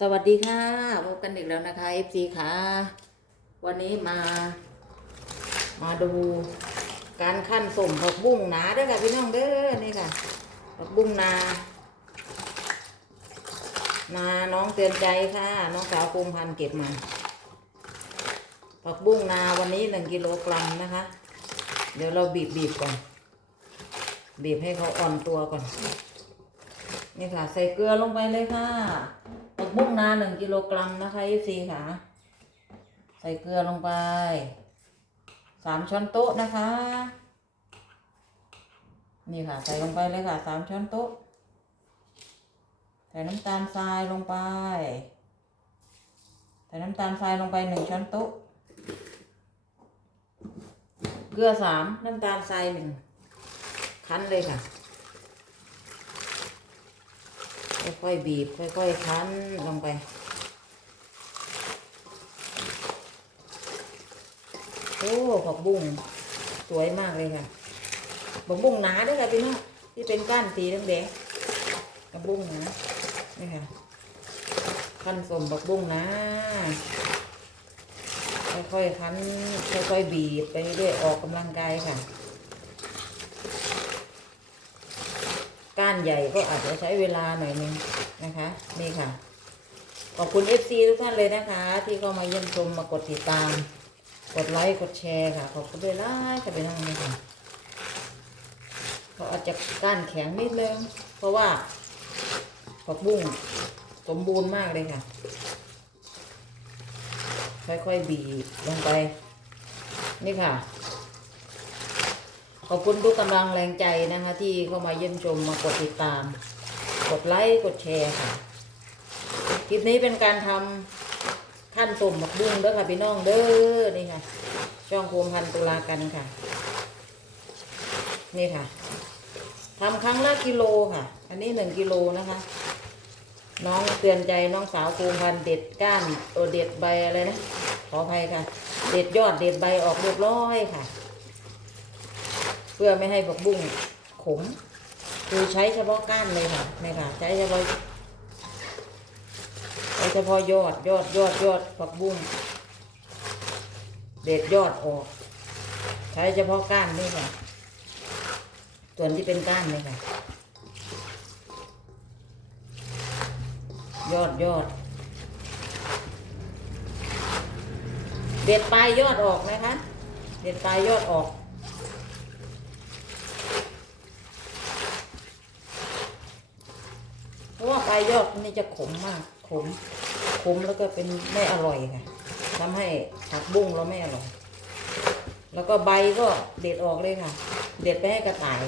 สวัสดีค่ะพบกันอีกแล้วนะคะ FC ค่ะ วันนี้มา มาดูการขั้นสมผักบุ้งนาเด้อค่ะพี่น้องเด้อนี่ค่ะผักบุ้งนา นาน้องเตือนใจค่ะ น้องสาวภูมิพันธ์เก็บมาผักบุ้งนาวันนี้หนึ่งกิโลกรัมนะคะ เดี๋ยวเราบีบบีบก่อน บีบให้เขาอ่อนตัวก่อน นี่ค่ะ ใส่เกลือลงไปเลยค่ะ กบุ้งนาหนึ่งกิโลกรัมนะคะยี่สีค่ะ ใส่เกลือลงไปสามช้อนโต๊ะนะคะ นี่ค่ะ ใส่ลงไปเลยค่ะสามช้อนโต๊ะใส่น้ำตาลทรายลงไป ใส่น้ำตาลทรายลงไปหนึ่งช้อนโต๊ะเกลือสามน้ำตาลทรายหนึ่งคั้นเลยค่ะ ค่อยๆบีบ ค่อยๆคั้นลงไป โอ้ผักบุ้งสวยมากเลยค่ะผักบุ้งหนาด้วยค่ะพี่น้องที่เป็นก้านสีแดงๆผักบุ้งนานี่ค่ะขั้นสมผักบุ้งนาค่อยๆคั้นค่อยๆบีบไปเรื่อยๆออกกำลังกายค่ะานใหญ่ก็อาจจะใช้เวลาหน่อยนึงนะคะ นี่ค่ะ ขอบคุณ FC ทุกท่านเลยนะคะ ที่เข้ามาเยี่ยมชมมากดติดตาม กดไลค์กดแชร์ค่ะ ขอบคุณด้วยล่ะจะไปนั่งนี่ค่ะเขาอาจจะก้านแข็งนิดนึง เพราะว่าผักบุ้งสมบูรณ์มากเลยค่ะ ค่อยๆบีบลงไป นี่ค่ะ ขอบคุณทุกกำลังแรงใจนะคะ ที่เข้ามาเยี่ยมชมมากดติดตาม กดไลค์กดแชร์ค่ะ คลิปนี้เป็นการทำขั้นต้มหมักบุ้งเด้อค่ะพี่น้องเด้อนี่ค่ะ ช่องภูมิพันตุลากันค่ะ นี่ค่ะทำครั้งละกิโลค่ะ อันนี้หนึ่งกิโลนะคะ น้องเตือนใจน้องสาวภูมพันเด็ดก้านโอเด็ดใบอะไรนะขออภัยค่ะ เด็ดยอดเด็ดใบออกเรียบร้อยค่ะ เพื่อไม่ให้ผักบุ้งขม คือใช้เฉพาะก้านเลยค่ะนี่ค่ะ ใช้เฉพาะใช้เฉพาะยอดยอดยอดยอดผักบุ้งเด็ดยอดออก ใช้เฉพาะก้านนี่ค่ะ ส่วนที่เป็นก้านเลยค่ะ ยอดยอดเด็ดปลายยอดออกนะคะ เด็ดปลายยอดออก เพรายยอดนี่จะขมมาก ขม ขมแล้วก็เป็นไม่อร่อยค่ะทำให้ผักบุ้งเราไม่อร่อย แล้วก็ใบก็เด็ดออกเลยค่ะ เด็ดไปให้กระต่าย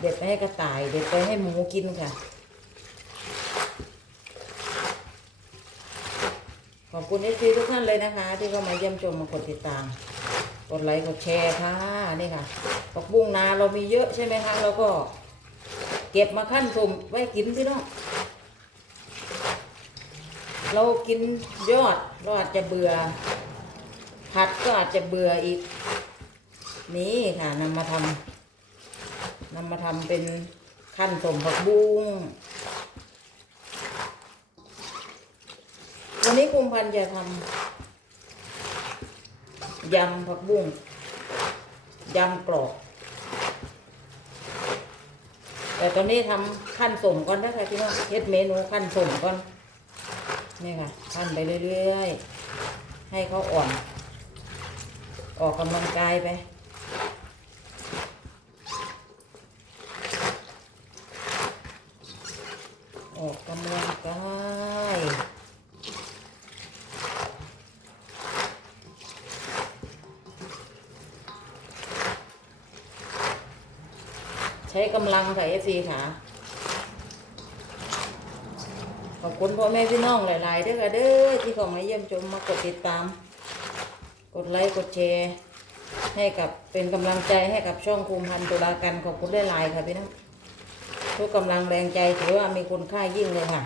เด็ดไปให้กระต่าย เด็ดไปให้หมูกินค่ะ ขอบคุณเอฟซีทุกท่านเลยนะคะ ที่เข้ามาเยี่ยมชมมากดติดตาม กดไลค์กดแชร์ค่ะนี่ค่ะผักบุ้งนาเรามีเยอะใช่ไหมคะเราก็ เก็บมาขั้นสมไว้กินพี่น้องเรากินยอดเราอาจจะเบื่อ ผัดก็อาจจะเบื่ออีก นี่ค่ะนำมาทำนำมาทำเป็นขั้นสมผักบุ้งวันนี้คุมพันธ์จะทำยำผักบุ้งยำกรอบ แต่ตอนนี้ทำขั้นสมก่อนนะคะพี่น้องเฮ็ดเมนูขั้นสมก่อนนี่ค่ะขั้นไปเรื่อยๆ ให้เขาอ่อน ออกกำลังกายไปออกกำลังกาย ใช้กำลังค่ะเอฟซีค่ะ ขอบคุณพ่อแม่พี่น้องหลายๆเด้อค่ะเด้อที่ข้ามาเยี่ยมชมมากดติดตาม กดไลค์กดแชร์ให้กับเป็นกำลังใจให้กับช่องภูมิพันธ์ตุลากันขอบคุณหลายๆค่ะพี่น้องทุกกำลังแรงใจถือว่ามีคุณค่ายิ่งเลยค่ะ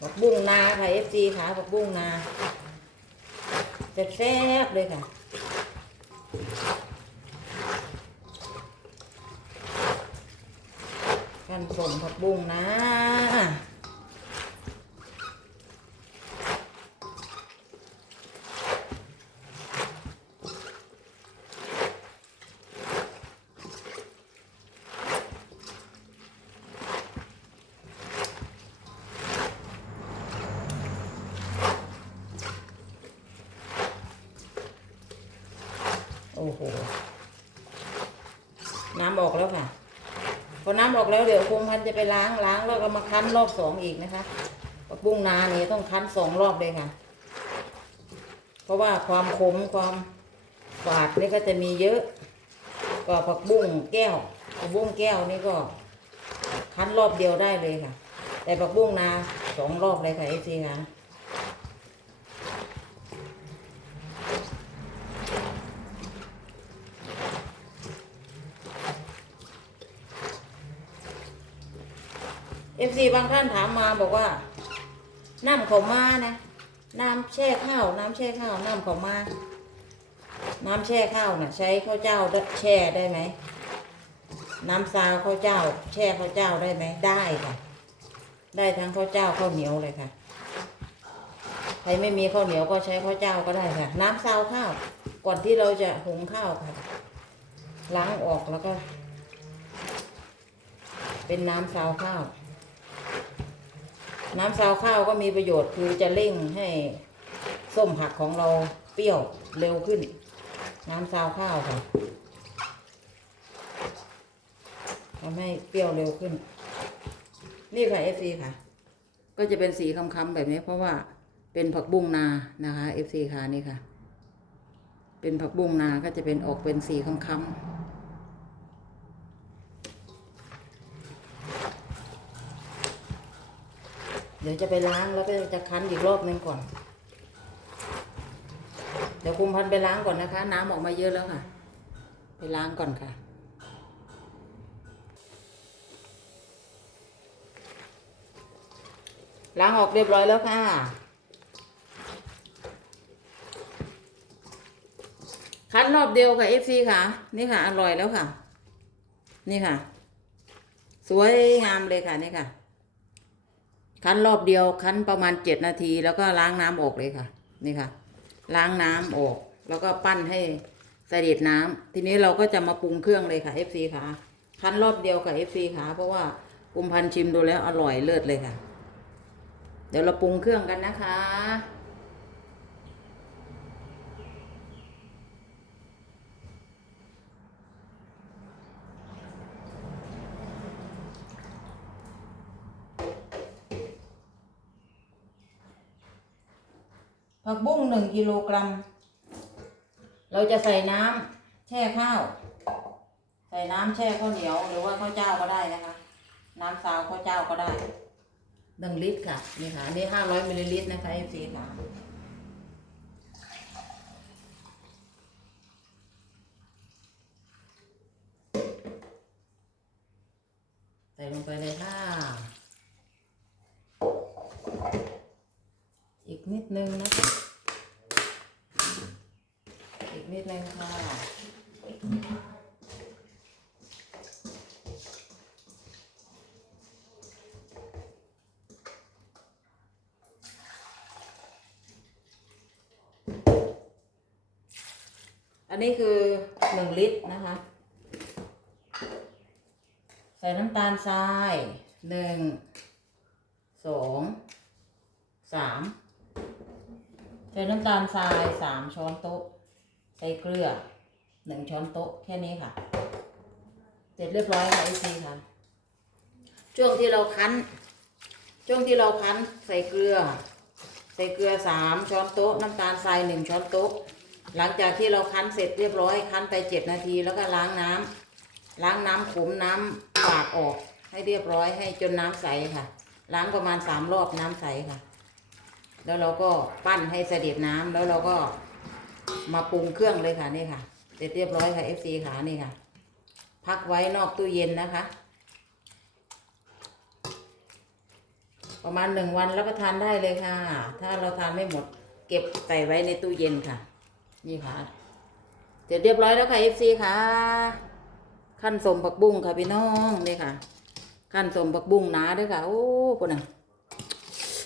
ผักบุ้งนาค่ะเอฟซีค่ะผักบุ้งนาแซ่บๆเลยค่ะ ขั้นสมผักบุ้งนะโอ้โห น้ำออกแล้วค่ะ อน้ำออกแล้วเดี๋ยวคงพันจะไปล้างล้างแล้วก็มาคั้นรอบสองอีกนะคะผักบุ้งนานี่ต้องคั้นสองรอบเลยค่ะ เพราะว่าความขมความฝาดนี่ก็จะมีเยอะก็ผักบุ้งแก้วผักบุ้งแก้วนี่ก็คั้นรอบเดียวได้เลยค่ะ แต่ผักบุ้งนาสองรอบเลยค่ะเอฟซีค่ะ เอฟซีบางท่านถามมาบอกว่า น้ำเขามานะ น้ำแช่ข้าว น้ำแช่ข้าว น้ำเขามา น้ำแช่ข้าวน่ะ ใช้ข้าวเจ้าแช่ได้ไหม น้ำซาวข้าวเจ้า แช่ข้าวเจ้าได้ไหม ได้ค่ะ ได้ทั้งข้าวเจ้าข้าวเหนียวเลยค่ะใครไม่มีข้าวเหนียวก็ใช้ข้าวเจ้าก็ได้ค่ะ น้ำซาวข้าว ก่อนที่เราจะหุงข้าวค่ะ ล้างออกแล้วก็ เป็นน้ำซาวข้าว น้ำซาวข้าวก็มีประโยชน์คือจะเร่งให้ส้มผักของเราเปรี้ยวเร็วขึ้น น้ำซาวข้าวค่ะทำให้เปรี้ยวเร็วขึ้น นี่ค่ะเอฟซีค่ะ ก็จะเป็นสีค้ำๆแบบนี้ เพราะว่าเป็นผักบุ้งนานะคะเอฟซีค่ะนี่ค่ะ เป็นผักบุ้งนาก็จะเป็นออกเป็นสีค้ำๆ ดี๋ยวจะไปล้างแล้วก็จะคั้นอีกรอบนึงก่อน เดี๋ยวคุมพันไปล้างก่อนนะคะ น้ำออกมาเยอะแล้วค่ะ ไปล้างก่อนค่ะล้างออกเรียบร้อยแล้วค่ะ คั้นรอบเดียวค่ะ FC ค่ะ นี่ค่ะ อร่อยแล้วค่ะ นี่ค่ะ สวยงามเลยค่ะ นี่ค่ะ คั้นรอบเดียวคั้นประมาณเจ็ดนาที แล้วก็ล้างน้ำออกเลยค่ะ นี่ค่ะ ล้างน้ำออก แล้วก็ปั้นให้เสด็จน้ำทีนี้เราก็จะมาปรุงเครื่องเลยค่ะ FC ค่ะคั้นรอบเดียวค่ะ FC ค่ะ เพราะว่ากุมพันชิมดูแล้วอร่อยเลิศเลยค่ะ เดี๋ยวเราปรุงเครื่องกันนะคะ ผักบุ้งหนึ่งกิโลกรัม เราจะใส่น้ำแช่ข้าว ใส่น้ำแช่ข้าวเหนียวหรือว่าข้าวเจ้าก็ได้นะคะ น้ำซาวข้าวเจ้าก็ได้หนึ่งลิตรค่ะนี่ค่ะนี่ห้าร้อยมิลลิลิตรนะคะเอฟซีค่ะ ใส่ลงไปเลยค่ะ อีกนิดนึงนะคะ อีกนิดนึงค่ะ อั นนี้คือหนึ่งลิตรนะคะ ใส่น้ำตาลทรายหนึ่งสองสามใส่น้ำตาลทรายสามช้อนโต๊ะ ใส่เกลือหนึ่งช้อนโต๊ะแค่นี้ค่ะ เสร็จเรียบร้อยค่ะไอซีค่ะ ช่วงที่เราคั้น ช่วงที่เราคั้นใส่เกลือ ใส่เกลือสามช้อนโต๊ะ น้ำตาลทรายหนึ่งช้อนโต๊ะ หลังจากที่เราคั้นเสร็จเรียบร้อยคั้นไปเจ็ดนาทีแล้วก็ล้างน้ำล้างน้ำขมน้ำปากออก ให้เรียบร้อยให้จนน้ำใสค่ะ ล้างประมาณสามรอบน้ำใสค่ะ แล้วเราก็ปั้นให้เสด็จน้ำแล้วเราก็มาปรุงเครื่องเลยค่ะนี่ค่ะ เสร็จเรียบร้อยค่ะ FC ขานี่ค่ะ พักไว้นอกตู้เย็นนะคะ ประมาณหนึ่งวันรับประทานได้เลยค่ะ ถ้าเราทานไม่หมด เก็บใส่ไว้ในตู้เย็นค่ะ นี่ค่ะเสร็จเรียบร้อยแล้วค่ะ FC ค่ะ ขั้นสมผักบุ้งค่ะพี่น้องนี่ค่ะ ขั้นสมบักบุ้งหนาด้วยค่ะ โอ้ปุ่นน่ะ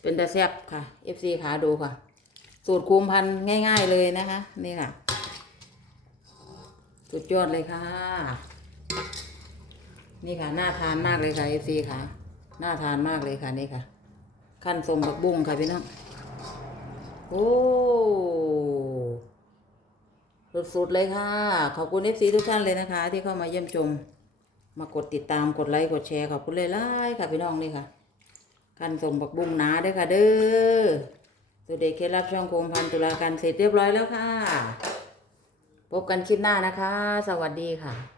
เป็นแต่แซ่บค่ะ FC ขาดูค่ะ สูตรคุมพันง่าย ๆเลยนะคะ นี่ค่ะ สุดยอดเลยค่ะ นี่ค่ะน่าทานมากเลยค่ะ FC ค่ะน่าทานมากเลยค่ะนี่ค่ะ ขั้นสมบักบุ้งค่ะพี่น้องโอ้ สุดๆเลยค่ะ ขอบคุณ FC ทุกท่านเลยนะคะ ที่เข้ามาเยี่ยมชม มากดติดตามกดไลค์กดแชร์ขอบคุณเลยล่ค่ะพี่น้องนี่ค่ะกันสมบักบุ้งหนาด้อค่ะเด้อสุดเด็กเคล็ดลับช่องโคมพันตุลาการเสร็จเรียบร้อยแล้วค่ะ พบกันคลิปหน้านะคะ สวัสดีค่ะ